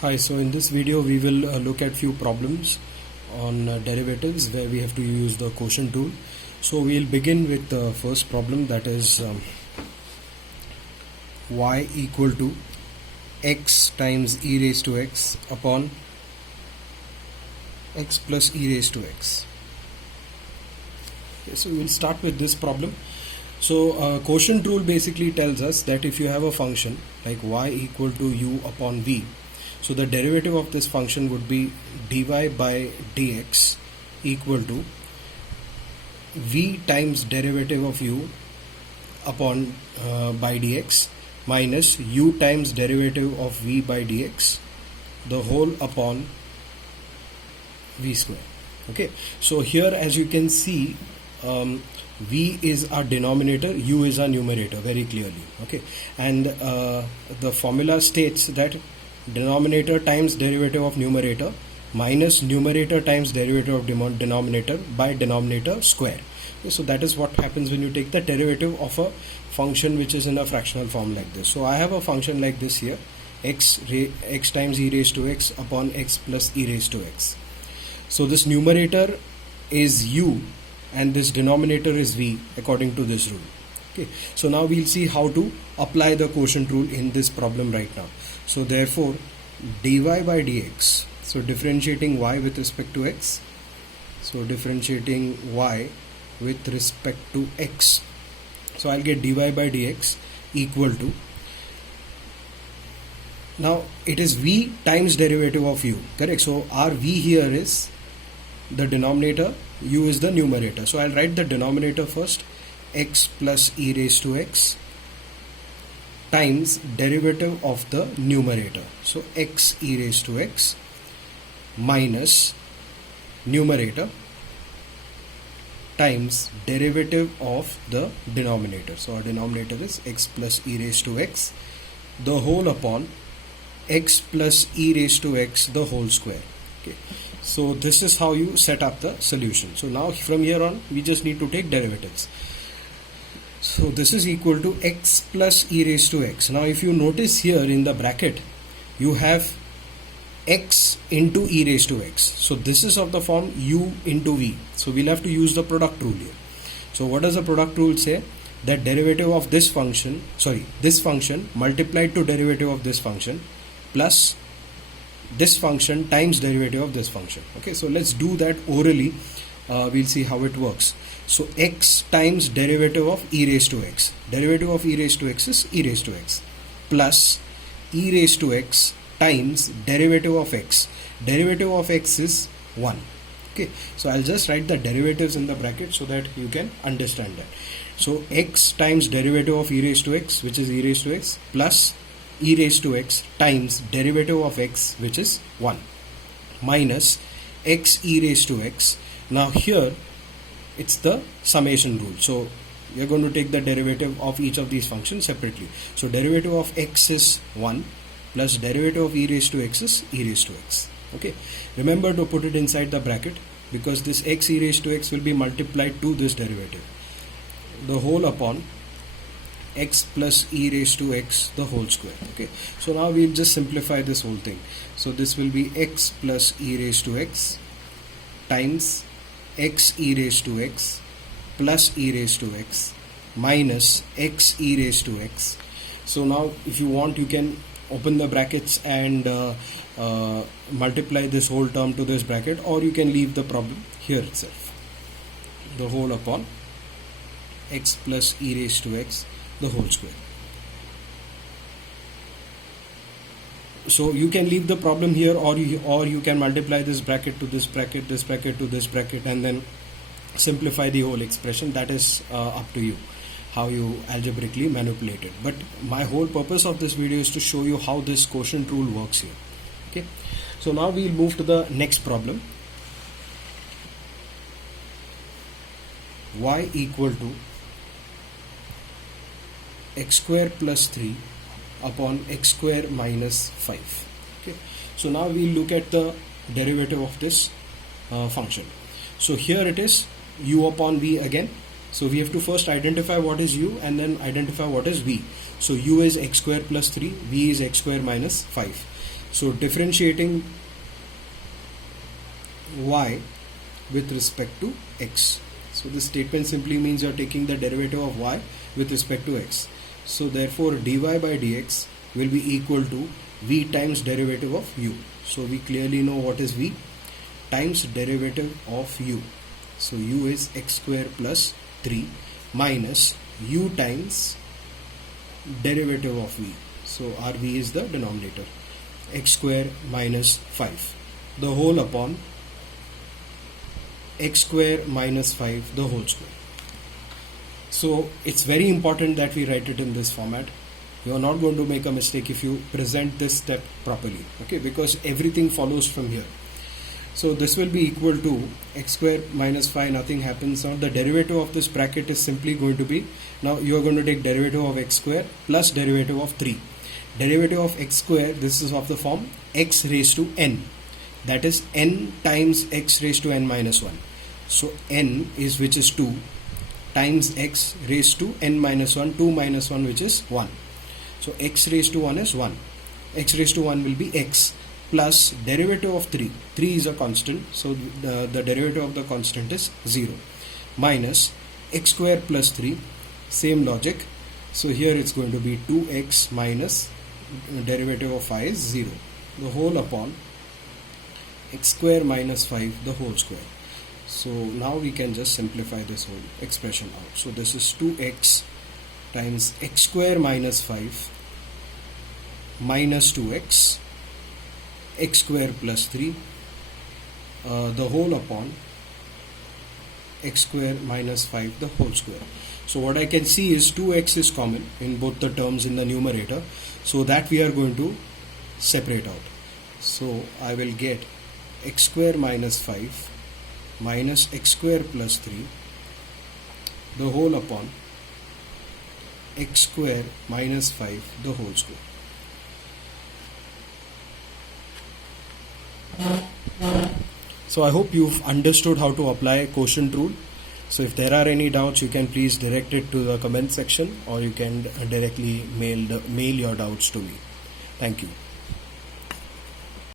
Hi, so in this video we will look at few problems on derivatives where we have to use the quotient rule. So we'll begin with the first problem, that is y equal to x times e raised to x upon x plus e raised to x. Okay, so we'll start with this problem. So quotient rule basically tells us that if you have a function like y equal to u upon v, so the derivative of this function would be dy by dx equal to v times derivative of u upon by dx minus u times derivative of v by dx, the whole upon v square. Okay, so here as you can see, v is our denominator, u is our numerator very clearly. Okay, and the formula states that denominator times derivative of numerator minus numerator times derivative of denominator by denominator square. Okay, so that is what happens when you take the derivative of a function which is in a fractional form like this. So I have a function like this here, x times e raised to x upon x plus e raised to x. So this numerator is u and this denominator is v according to this rule. Okay, so now we'll see how to apply the quotient rule in this problem right now. So therefore dy by dx, so differentiating y with respect to x, so differentiating y with respect to x, so I'll get dy by dx equal to, now it is v times derivative of u, correct? So our v here is the denominator, u is the numerator. So I'll write the denominator first, x plus e raised to x times derivative of the numerator, so x e raised to x minus numerator times derivative of the denominator. So our denominator is x plus e raised to x, the whole upon x plus e raised to x, the whole square. Okay, so this is how you set up the solution. So now from here on we just need to take derivatives. So this is equal to x plus e raised to x. Now if you notice here in the bracket you have x into e raised to x. So this is of the form u into v. So we'll have to use the product rule here. So what does the product rule say? That derivative of this function, this function multiplied to derivative of this function plus this function times derivative of this function. Okay, so let's do that orally. We'll see how it works. So x times derivative of e raised to x, derivative of e raised to x is e raised to x, plus e raised to x times derivative of x, derivative of x is 1. Okay, so I'll just write the derivatives in the bracket so that you can understand that. So x times derivative of e raised to x, which is e raised to x, plus e raised to x times derivative of x, which is 1, minus x e raised to x. Now here it's the summation rule, so we are going to take the derivative of each of these functions separately. So derivative of x is 1 plus derivative of e raised to x is e raised to x. Okay, remember to put it inside the bracket because this x e raised to x will be multiplied to this derivative, the whole upon x plus e raised to x, the whole square. Okay, so now we'll just simplify this whole thing. So this will be x plus e raised to x times x e raised to x plus e raised to x minus x e raised to x. So now if you want you can open the brackets and multiply this whole term to this bracket, or you can leave the problem here itself, the whole upon x plus e raised to x, the whole square. So you can leave the problem here, or you can multiply this bracket to this bracket, this bracket to this bracket, and then simplify the whole expression. That is up to you how you algebraically manipulate it. But my whole purpose of this video is to show you how this quotient rule works here. Okay, so now we'll move to the next problem. Y equal to x square plus 3 upon x square minus 5. Okay, so now we look at the derivative of this function. So here it is u upon v again. So we have to first identify what is u and then identify what is v. So u is x square plus 3, v is x square minus 5. So differentiating y with respect to x. So this statement simply means you are taking the derivative of y with respect to x. So therefore dy by dx will be equal to v times derivative of u. So we clearly know what is v, times derivative of u. So u is x square plus 3 minus u times derivative of v. So our v is the denominator, x square minus 5 the whole upon x square minus 5 the whole square. So it's very important that we write it in this format. You are not going to make a mistake if you present this step properly, okay, because everything follows from here. So this will be equal to x square minus 5, nothing happens. Now the derivative of this bracket is simply going to be, now you are going to take derivative of x square plus derivative of 3. Derivative of x square, this is of the form x raised to n, that is n times x raised to n minus 1. So n is, which is 2, times x raised to n minus 1, 2 minus 1, which is 1. So x raised to 1 is 1. X raised to 1 will be x plus derivative of 3. 3 is a constant, so the derivative of the constant is 0. Minus x square plus 3, same logic. So here it's going to be 2x minus derivative of 5 is 0. The whole upon x square minus 5 the whole square. So now we can just simplify this whole expression out. So this is 2x times x square minus 5 minus 2x x square plus 3 the whole upon x square minus 5 the whole square. So what I can see is 2x is common in both the terms in the numerator, so that we are going to separate out. So I will get x square minus 5 minus x square plus 3 the whole upon x square minus 5 the whole square. So I hope you've understood how to apply quotient rule. So if there are any doubts, you can please direct it to the comment section, or you can directly mail your doubts to me. Thank you.